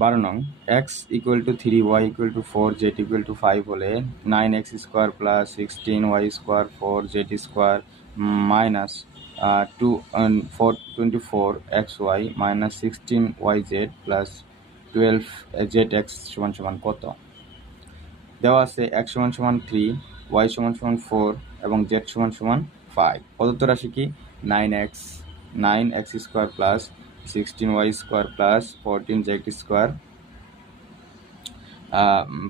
বারো নং x equal to three y equal to four z equal to five হলে nine x square plus sixteen y square four z square minus two four twenty four x y minus sixteen y z plus twelve z x সমান সমান কত? দেওয়া আছে x সমান সমান three Y সমান সমান ফোর এবং জেড সমান সমান ফাইভ প্রদত্ত রাশি কি? Nine x nine x square plus sixteen y square plus fourteen z square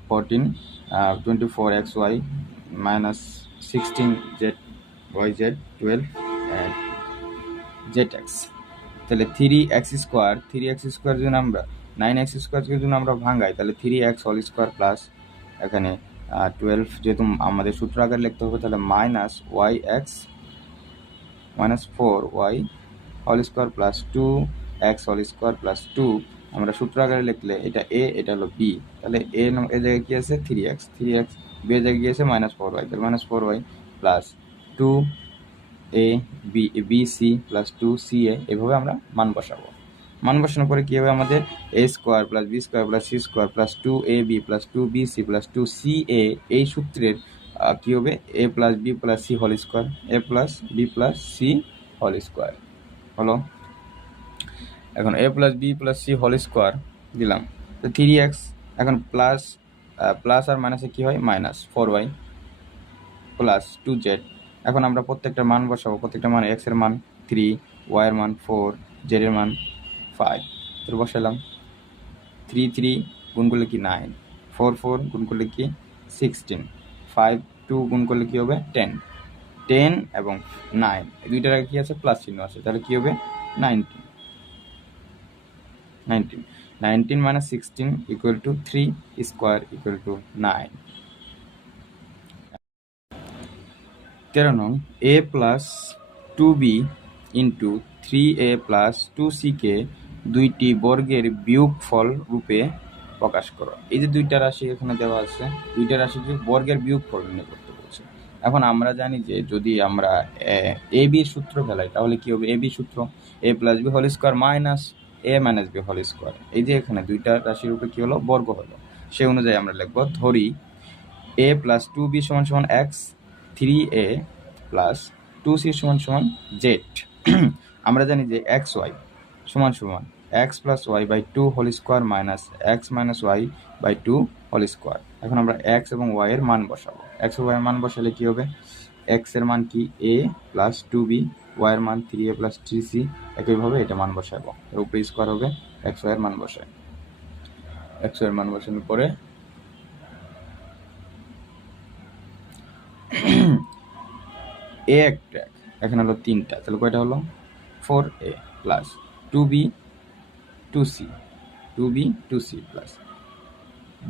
fourteen twenty four x y minus sixteen z y z twelve z x তাহলে three x square three x square যদি আমরা nine x স্কোয়ারকে যদি আমরা ভাঙাই, তাহলে three x whole square plus এখানে twelve যেহেতু আমাদের সূত্র আকারে লিখতে হবে, তাহলে minus y x minus four y whole square plus two x whole square plus two, আমরা সূত্র আকারে লিখলে এটা এ, এটা হলো বি। তাহলে এ এ জায়গায় কী আছে? Three x three x b এর জায়গায় কী আছে? মাইনাস ফোর ওয়াই তাহলে minus four y plus two a b b c plus two c a এভাবে আমরা মান বসাবো। মান বসানোর পরে কী হবে? আমাদের a square plus b square plus c square plus two a b plus two b c plus two c a এই সূত্রের কী হবে? A plus b plus c whole square a plus b plus c whole square হলো? এখন a plus b plus c whole square দিলাম। তো three x এখন plus plus আর মাইনাসে কী হয়? Minus four y plus two z এখন আমরা প্রত্যেকটা মান বসাবো। প্রত্যেকটা মান এক্সের মান থ্রি ওয়াইয়ের মান ফোর জেডের মান ফাইভ তো বসালাম। থ্রি থ্রি গুণ করলে কি নাইন ফোর ফোর গুণ করলে কি সিক্সটিন ফাইভ টু গুণ করলে কী হবে? টেন টেন এবং নাইন দুইটার আগে কী আছে? প্লাস চিহ্ন আছে। তাহলে কী হবে? Nineteen nineteen nineteen minus sixteen equal to three square equal to nine তেরো নং a plus two b into three a plus two সিকে দুইটি বর্গের বিয়োগফল রূপে প্রকাশ করো। এই যে দুইটা রাশি এখানে দেওয়া আছে, দুইটা রাশিকে বর্গের বিয়োগফল নির্ণয় করতে বলছে। এখন আমরা জানি যে যদি আমরা, এ বির সূত্র ফেলাই, তাহলে কি হবে? এ বি সূত্র a plus b whole square minus a minus b whole square এই যে এখানে দুইটা রাশির উপরে কী হলো? বর্গ হলো। সে অনুযায়ী আমরা লিখব, ধরি এ প্লাস টু বি সমান সমান x three a plus two c সমান সমান জেড আমরা জানি যে এক্স ওয়াই সমান সমান x plus y by two whole square minus x minus y by two whole square এখন আমরা এক্স এবং ওয়াই এর মান বসাবো। এক্স ওয়াই মান বসালে কী হবে? এক্সের মান কি? A plus two b y এর মান three a plus three c একইভাবে এটা মান বসাবো। এর উপরে স্কোয়ার হবে ওয়াই এর মান বসায়। ওয়াই এর মান বসানোর পরে এ একটা এখানে হলো তিনটা। তাহলে কয়টা হলো? Four a plus two b two c two b two c plus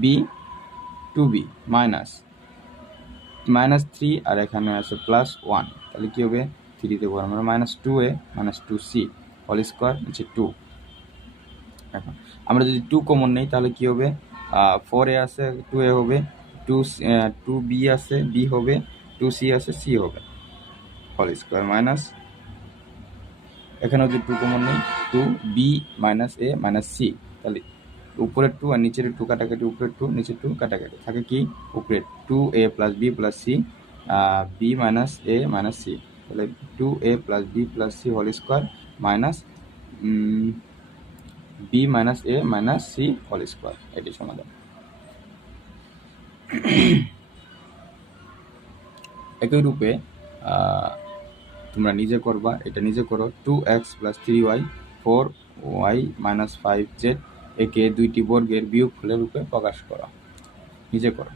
b two b minus minus three আর এখানে আছে প্লাস ওয়ান তাহলে কী হবে? থ্রিতে বড় আমরা minus two a minus two c whole square হচ্ছে টু এখন আমরা যদি টু কমন নেই, তাহলে কী হবে? ফোর এ আছে টু এ হবে টু টু বি আছে বি হবে টু সি আছে সি হবে। হোল স্কোয়ার মাইনাস এখানে যদি টু কমন নেই two b minus a minus c তাহলে উপরের টু আর নিচের টু কাটাকাটি, উপরের টু নিচের টু কাটাকাটি। থাকে কি? উপরের two a plus b plus c b minus a minus c তাহলে two a plus b plus c whole square minus b minus a minus c whole square এটি সমাধান একই রূপে তোমরা নিজে করবা, এটা নিজে করো two x plus three y four y minus five z একে দুইটি বর্গের বিয়োগ ফলের রূপে প্রকাশ করা। নিজে করো।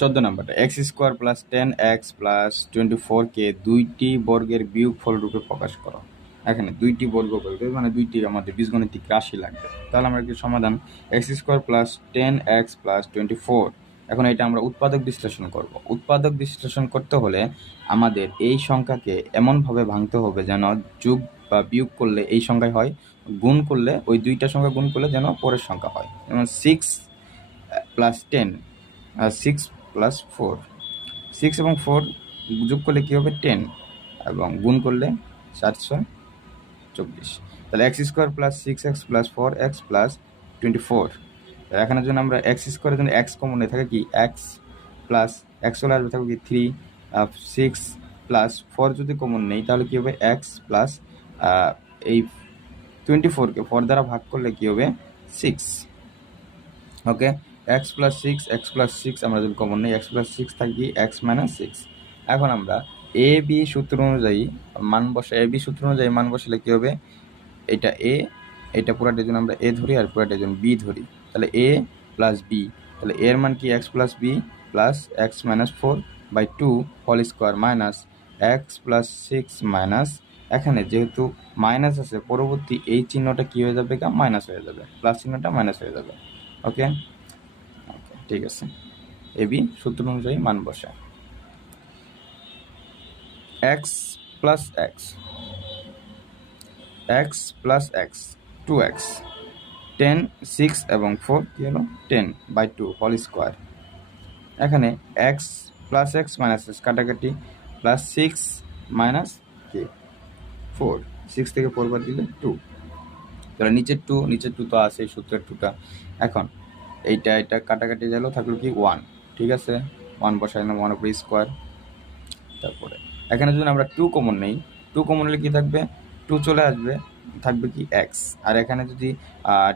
চোদ্দ নাম্বারটা x square plus ten x plus twenty four কে দুইটি বর্গের বিয়োগ ফল রূপে প্রকাশ করো। এখানে দুইটি বর্গ বলবে মানে দুইটি আমাদের বীজগণিতিক রাশি লাগবে। তাহলে আমরা কি সমাধান x square plus ten x plus twenty four এখন এটা আমরা উৎপাদক বিশ্লেষণ করব। উৎপাদক বিশ্লেষণ করতে হলে আমাদের এই সংখ্যাকে এমনভাবে ভাঙতে হবে যেন যোগ বা বিয়োগ করলে এই সংখ্যায় হয়, গুণ করলে ওই দুইটা সংখ্যা গুণ করলে যেন পরের সংখ্যা হয়। যেমন six plus ten six plus four six এবং ফোর যোগ করলে কী হবে? টেন এবং গুণ করলে চারশো চব্বিশ। তাহলে x square plus six x plus four x plus twenty four এখানের জন্য আমরা এক্স স্কোয়ারের জন্য এক্স কমন থাকে কি? এক্স প্লাস এক্স হলে আসবে থাকবে কি? থ্রি সিক্স প্লাস ফোর যদি কমন নেই, তাহলে কী হবে? এক্স প্লাস এই টোয়েন্টি ফোরকে ফোর দ্বারা ভাগ করলে কী হবে? Six okay x plus six x plus six আমরা যদি কমন নেই এক্স প্লাস সিক্স থাকি এক্স মাইনাস সিক্স এখন আমরা এ বি সূত্র অনুযায়ী মান বসে এ বি সূত্র অনুযায়ী মান বসালে কী হবে? এটা এ এটা পুরাটার জন্য আমরা এ ধরি আর পুরাটার জন্য বি ধরি, তাহলে এ প্লাস বি তাহলে এর মান কি x plus b plus x minus four by two whole square minus x plus six minus এখানে যেহেতু মাইনাস আছে, পরবর্তী এই চিহ্নটা কী হয়ে যাবে কা মাইনাস হয়ে যাবে। প্লাস চিহ্নটা মাইনাস হয়ে যাবে। ওকে ঠিক আছে। এবি সূত্র অনুযায়ী মান বসা x plus x x plus x two x ten six এবং ফোর কী হলো? Ten by two whole square এখানে x plus x minus x কাটাকাটি প্লাস সিক্স মাইনাস কে ফোর সিক্স থেকে ফোর বাদ দিলে টু তাহলে নিচের টু নিচের টু তো আছে সূত্রের টুটা এখন এইটা এটা কাটাকাটি গেল থাকল কি ওয়ান ঠিক আছে? ওয়ান বসাই না ওয়ান উপর স্কোয়ার তারপরে, এখানে যদি আমরা টু কমন নেই টু কমন হলে কী থাকবে? টু চলে আসবে, থাকবে কি এক্স আর এখানে যদি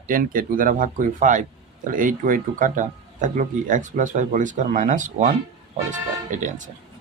টেনকে টু দ্বারা ভাগ করি ফাইভ তাহলে এই টু এই টু কাটা, থাকল কি x plus five whole square minus one whole square এটাই অ্যান্সার